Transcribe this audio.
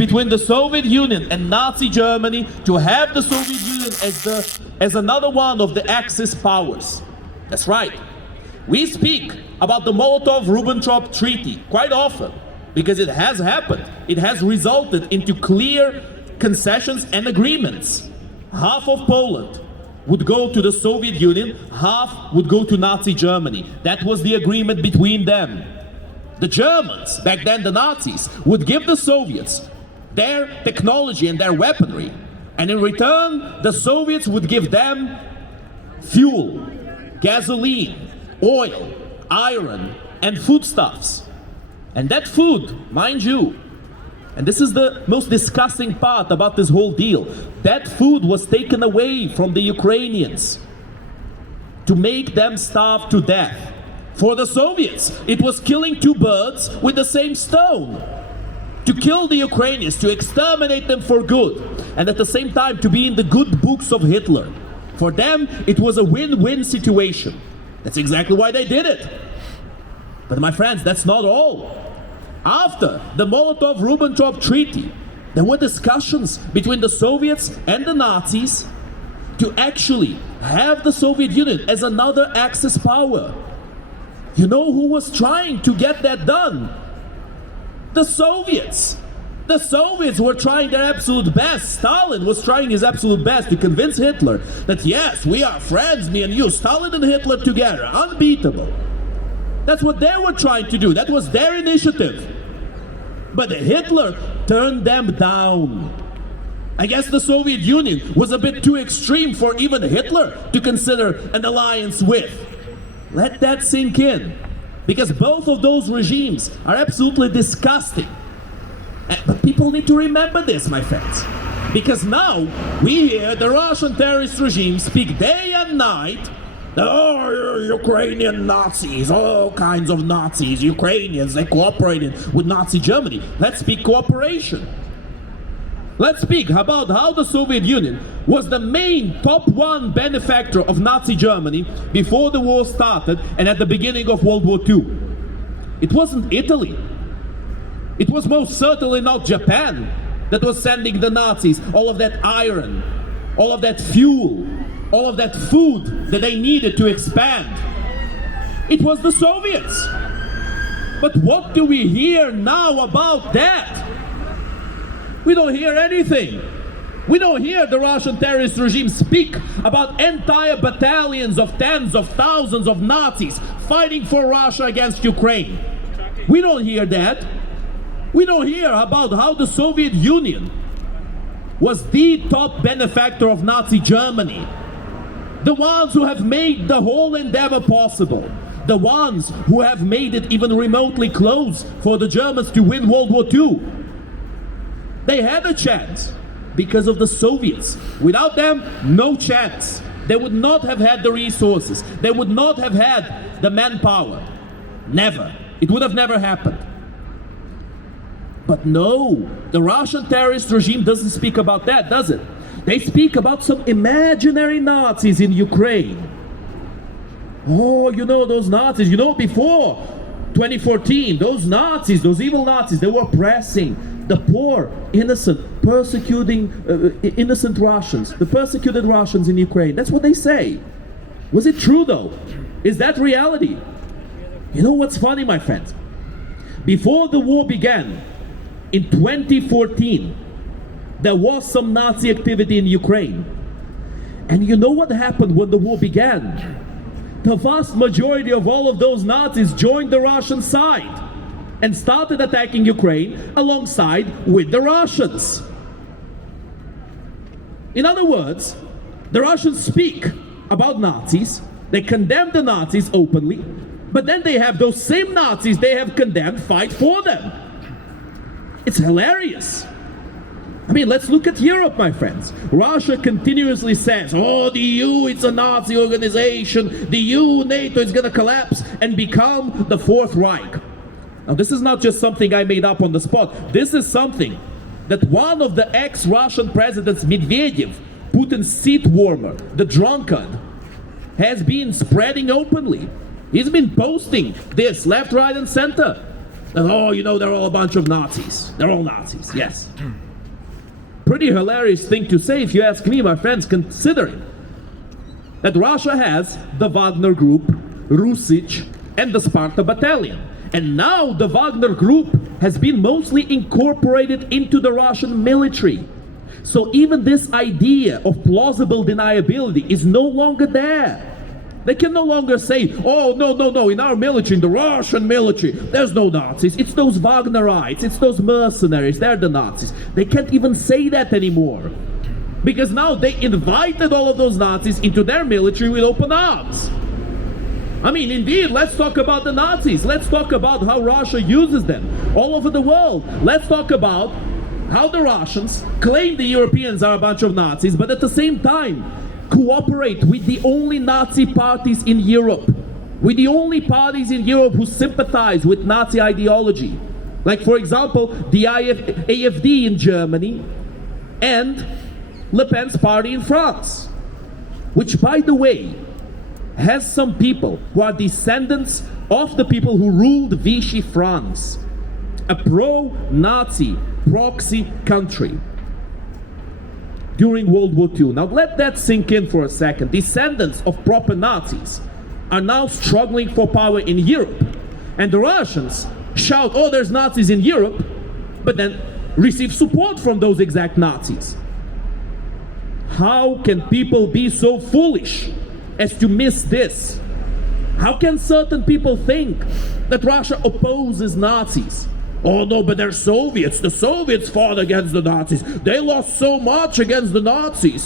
between the Soviet Union and Nazi Germany to have the Soviet Union as another one of the Axis powers. That's right. We speak about the Molotov-Ribbentrop Treaty quite often because it has happened. It has resulted into clear concessions and agreements. Half of Poland would go to the Soviet Union, half would go to Nazi Germany. That was the agreement between them. The Germans, back then the Nazis, would give the Soviets their technology and their weaponry, and in return the Soviets would give them fuel, gasoline, oil, iron, and foodstuffs. And that food, mind you, and this is the most disgusting part about this whole deal, that food was taken away from the Ukrainians to make them starve to death. For the Soviets, it was killing two birds with the same stone. To kill the Ukrainians, to exterminate them for good, and at the same time to be in the good books of Hitler. For them, it was a win-win situation. That's exactly why they did it. But my friends, that's not all. After the Molotov-Ribbentrop Treaty, there were discussions between the Soviets and the Nazis to actually have the Soviet Union as another Axis power. You know who was trying to get that done? The Soviets. The Soviets were trying their absolute best. Stalin was trying his absolute best to convince Hitler that yes, we are friends, me and you, Stalin and Hitler together, unbeatable. That's what they were trying to do. That was their initiative. But Hitler turned them down. I guess the Soviet Union was a bit too extreme for even Hitler to consider an alliance with. Let that sink in, because both of those regimes are absolutely disgusting. But people need to remember this, my friends, because now we hear the Russian terrorist regime speak day and night, oh, Ukrainian Nazis, all kinds of Nazis, Ukrainians, they cooperated with Nazi Germany. Let's speak cooperation. Let's speak about how the Soviet Union was the main top one benefactor of Nazi Germany before the war started and at the beginning of World War II. It wasn't Italy. It was most certainly not Japan that was sending the Nazis all of that iron, all of that fuel, all of that food that they needed to expand. It was the Soviets. But what do we hear now about that? We don't hear anything. We don't hear the Russian terrorist regime speak about entire battalions of tens of thousands of Nazis fighting for Russia against Ukraine. We don't hear that. We don't hear about how the Soviet Union was the top benefactor of Nazi Germany. The ones who have made the whole endeavor possible. The ones who have made it even remotely close for the Germans to win World War II. They had a chance because of the Soviets. Without them, no chance. They would not have had the resources. They would not have had the manpower. Never. It would have never happened. But no, the Russian terrorist regime doesn't speak about that, does it? They speak about some imaginary Nazis in Ukraine. Oh, you know those Nazis, you know before 2014, those Nazis, those evil Nazis, they were oppressing the poor, innocent, persecuting innocent Russians, the persecuted Russians in Ukraine. That's what they say. Was it true though? Is that reality? You know what's funny, my friends? Before the war began, in 2014, there was some Nazi activity in Ukraine. And you know what happened when the war began? The vast majority of all of those Nazis joined the Russian side and started attacking Ukraine alongside with the Russians. In other words, the Russians speak about Nazis, they condemn the Nazis openly, but then they have those same Nazis they have condemned fight for them. It's hilarious. I mean, let's look at Europe, my friends. Russia continuously says, oh, the EU, it's a Nazi organization. The EU, NATO is going to collapse and become the Fourth Reich. Now, this is not just something I made up on the spot. This is something that one of the ex-Russian presidents, Medvedev, Putin's seat warmer, the drunkard, has been spreading openly. He's been posting this left, right, and center. And, oh, you know, they're all a bunch of Nazis. They're all Nazis, yes. Pretty hilarious thing to say if you ask me, my friends, considering that Russia has the Wagner Group, Rusich, and the Sparta Battalion. And now the Wagner Group has been mostly incorporated into the Russian military. So even this idea of plausible deniability is no longer there. They can no longer say, oh, no, in our military, in the Russian military, there's no Nazis. It's those Wagnerites, it's those mercenaries, they're the Nazis. They can't even say that anymore. Because now they invited all of those Nazis into their military with open arms. I mean, indeed, let's talk about the Nazis. Let's talk about how Russia uses them all over the world. Let's talk about how the Russians claim the Europeans are a bunch of Nazis, but at the same time, cooperate with the only Nazi parties in Europe, with the only parties in Europe who sympathize with Nazi ideology. Like, for example, the AfD in Germany and Le Pen's party in France, which, by the way, has some people who are descendants of the people who ruled Vichy France, a pro-Nazi proxy country during World War II. Now let that sink in for a second. Descendants of proper Nazis are now struggling for power in Europe. And the Russians shout, oh, there's Nazis in Europe, but then receive support from those exact Nazis. How can people be so foolish as to miss this? How can certain people think that Russia opposes Nazis? Oh no, but they're Soviets. The Soviets fought against the Nazis. They lost so much against the Nazis.